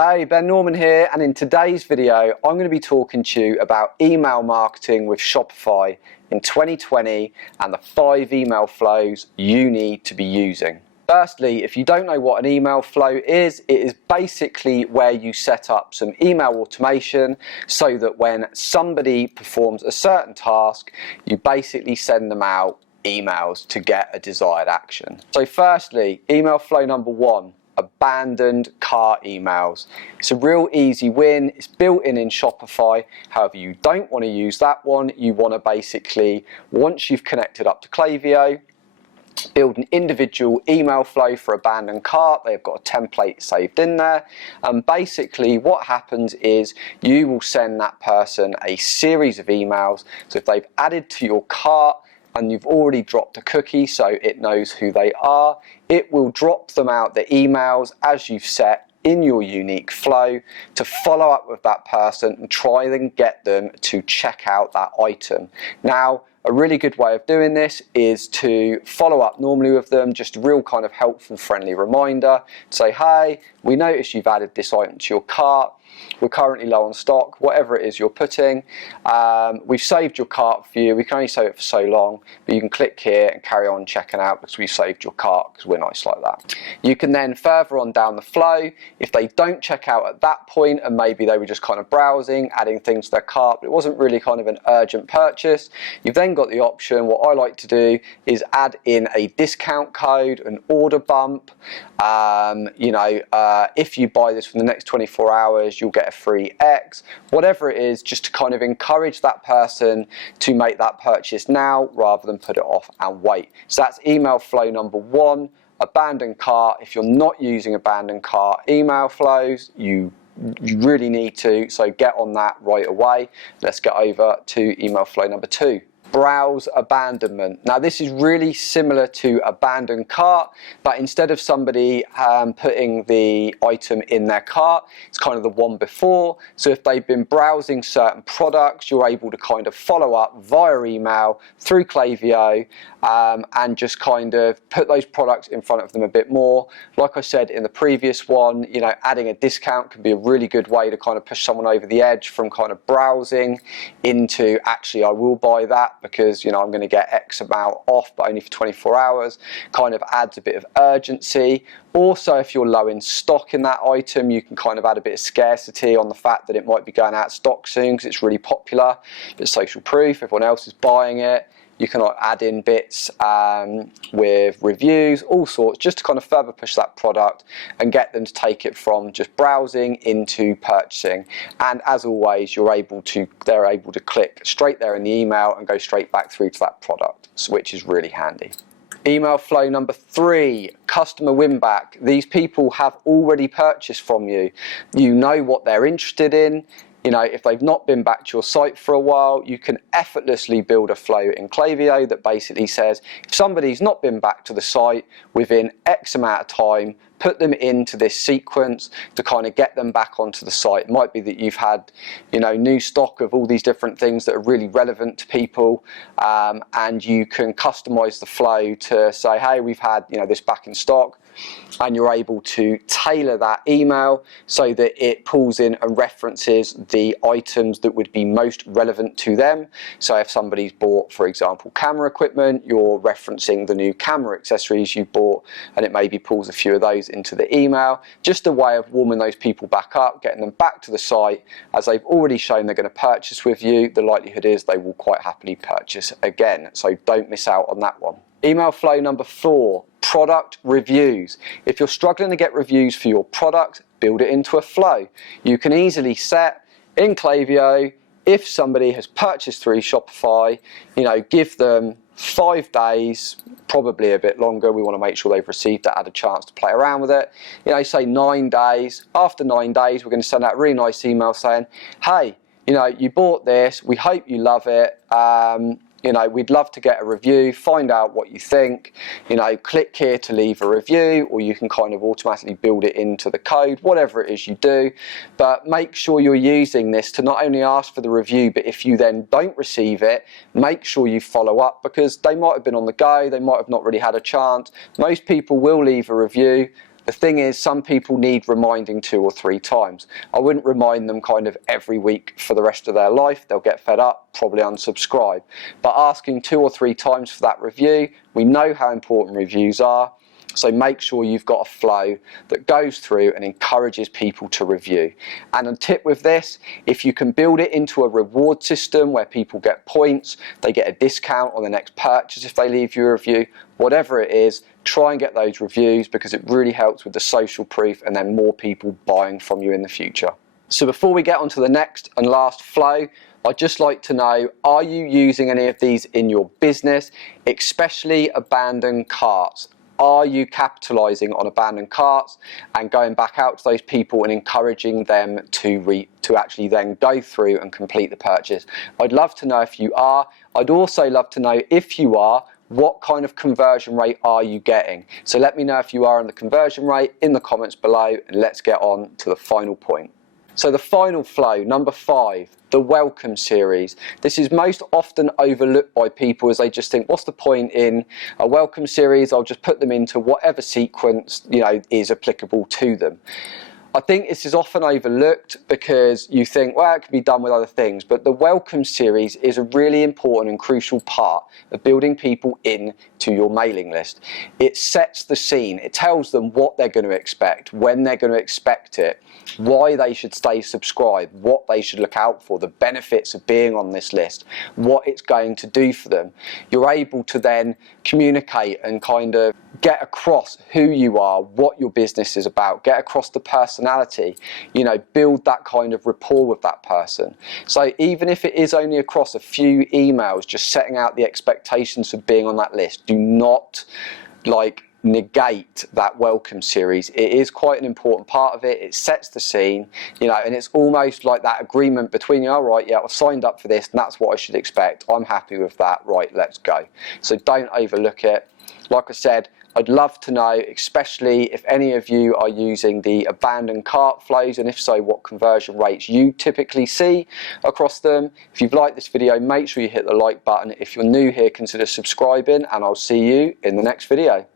Hey, Ben Norman here, and in today's video I'm going to be talking to you about email marketing with Shopify in 2020 and the 5 email flows you need to be using. Firstly, if you don't know what an email flow is, it is basically where you set up some email automation so that when somebody performs a certain task, you basically send them out emails to get a desired action. So firstly, email flow number 1. Abandoned cart emails. It's a real easy win. It's built in Shopify. However, you don't want to use that one. You want to basically, once you've connected up to Klaviyo, build an individual email flow for abandoned cart. They've got a template saved in there, and basically what happens is you will send that person a series of emails. So if they've added to your cart and you've already dropped a cookie so it knows who they are, it will drop them out the emails as you've set in your unique flow to follow up with that person and try and get them to check out that item. Now, a really good way of doing this is to follow up normally with them, just a real kind of helpful, friendly reminder to say, hey, we noticed you've added this item to your cart. We're currently low on stock, whatever it is you're putting. We've saved your cart for you. We can only save it for so long, but you can click here and carry on checking out because we've saved your cart because we're nice like that. You can then further on down the flow, if they don't check out at that point and maybe they were just kind of browsing, adding things to their cart, but it wasn't really kind of an urgent purchase, you've then got the option, what I like to do is add in a discount code, an order bump. If you buy this for the next 24 hours, you'll get a free X, whatever it is, just to kind of encourage that person to make that purchase now rather than put it off and wait. So that's email flow number 1, abandoned cart. If you're not using abandoned cart email flows, you really need to, so get on that right away. Let's get over to email flow number 2. Browse abandonment. Now this is really similar to abandoned cart, but instead of somebody putting the item in their cart, it's kind of the one before. So if they've been browsing certain products, you're able to kind of follow up via email through Klaviyo and just kind of put those products in front of them a bit more. Like I said in the previous one, adding a discount can be a really good way to kind of push someone over the edge from kind of browsing into actually I will buy that because I'm going to get X amount off but only for 24 hours. Kind of adds a bit of urgency. Also, if you're low in stock in that item, you can kind of add a bit of scarcity on the fact that it might be going out of stock soon because it's really popular. But social proof, everyone else is buying it. You can add in bits with reviews, all sorts, just to kind of further push that product and get them to take it from just browsing into purchasing. And as always, they're able to click straight there in the email and go straight back through to that product, which is really handy. Email flow number 3, customer win back. These people have already purchased from you. You know what they're interested in. If they've not been back to your site for a while, you can effortlessly build a flow in Klaviyo that basically says, if somebody's not been back to the site within X amount of time, put them into this sequence to kind of get them back onto the site. It might be that you've had, new stock of all these different things that are really relevant to people, and you can customize the flow to say, hey, we've had, this back in stock. And you're able to tailor that email so that it pulls in and references the items that would be most relevant to them. So if somebody's bought, for example, camera equipment, you're referencing the new camera accessories you bought, and it maybe pulls a few of those into the email. Just a way of warming those people back up, getting them back to the site. As they've already shown they're going to purchase with you, the likelihood is they will quite happily purchase again. So don't miss out on that one. Email flow number 4, product reviews. If you're struggling to get reviews for your product, build it into a flow. You can easily set in Klaviyo, if somebody has purchased through Shopify, give them 5 days, probably a bit longer. We want to make sure they've received it, had a chance to play around with it. Say 9 days. After 9 days, we're going to send out a really nice email saying, hey, you bought this. We hope you love it. We'd love to get a review, find out what you think, click here to leave a review, or you can kind of automatically build it into the code, whatever it is you do. But make sure you're using this to not only ask for the review, but if you then don't receive it, make sure you follow up because they might have been on the go, they might have not really had a chance. Most people will leave a review. The thing is, some people need reminding 2 or 3 times. I wouldn't remind them kind of every week for the rest of their life. They'll get fed up, probably unsubscribe. But asking 2 or 3 times for that review, we know how important reviews are. So make sure you've got a flow that goes through and encourages people to review. And a tip with this, if you can build it into a reward system where people get points, they get a discount on the next purchase if they leave you a review, whatever it is, try and get those reviews because it really helps with the social proof and then more people buying from you in the future. So before we get on to the next and last flow, I'd just like to know, are you using any of these in your business, especially abandoned carts? Are you capitalising on abandoned carts and going back out to those people and encouraging them to actually then go through and complete the purchase? I'd love to know if you are. I'd also love to know, if you are, what kind of conversion rate are you getting? So let me know if you are on the conversion rate in the comments below, and let's get on to the final point. So the final flow, number 5, the welcome series. This is most often overlooked by people as they just think, what's the point in a welcome series? I'll just put them into whatever sequence, is applicable to them. I think this is often overlooked because you think, well, it can be done with other things, but the welcome series is a really important and crucial part of building people in to your mailing list. It sets the scene. It tells them what they're going to expect, when they're going to expect it, why they should stay subscribed, what they should look out for, the benefits of being on this list, what it's going to do for them. You're able to then communicate and kind of get across who you are, what your business is about, get across the personality, build that kind of rapport with that person. So even if it is only across a few emails, just setting out the expectations of being on that list, do not negate that welcome series. It is quite an important part of it. It sets the scene, and it's almost like that agreement between you. All right, yeah, I've signed up for this and that's what I should expect. I'm happy with that. Right, let's go. So don't overlook it. Like I said, I'd love to know, especially if any of you are using the abandoned cart flows, and if so, what conversion rates you typically see across them. If you've liked this video, make sure you hit the like button. If you're new here, consider subscribing, and I'll see you in the next video.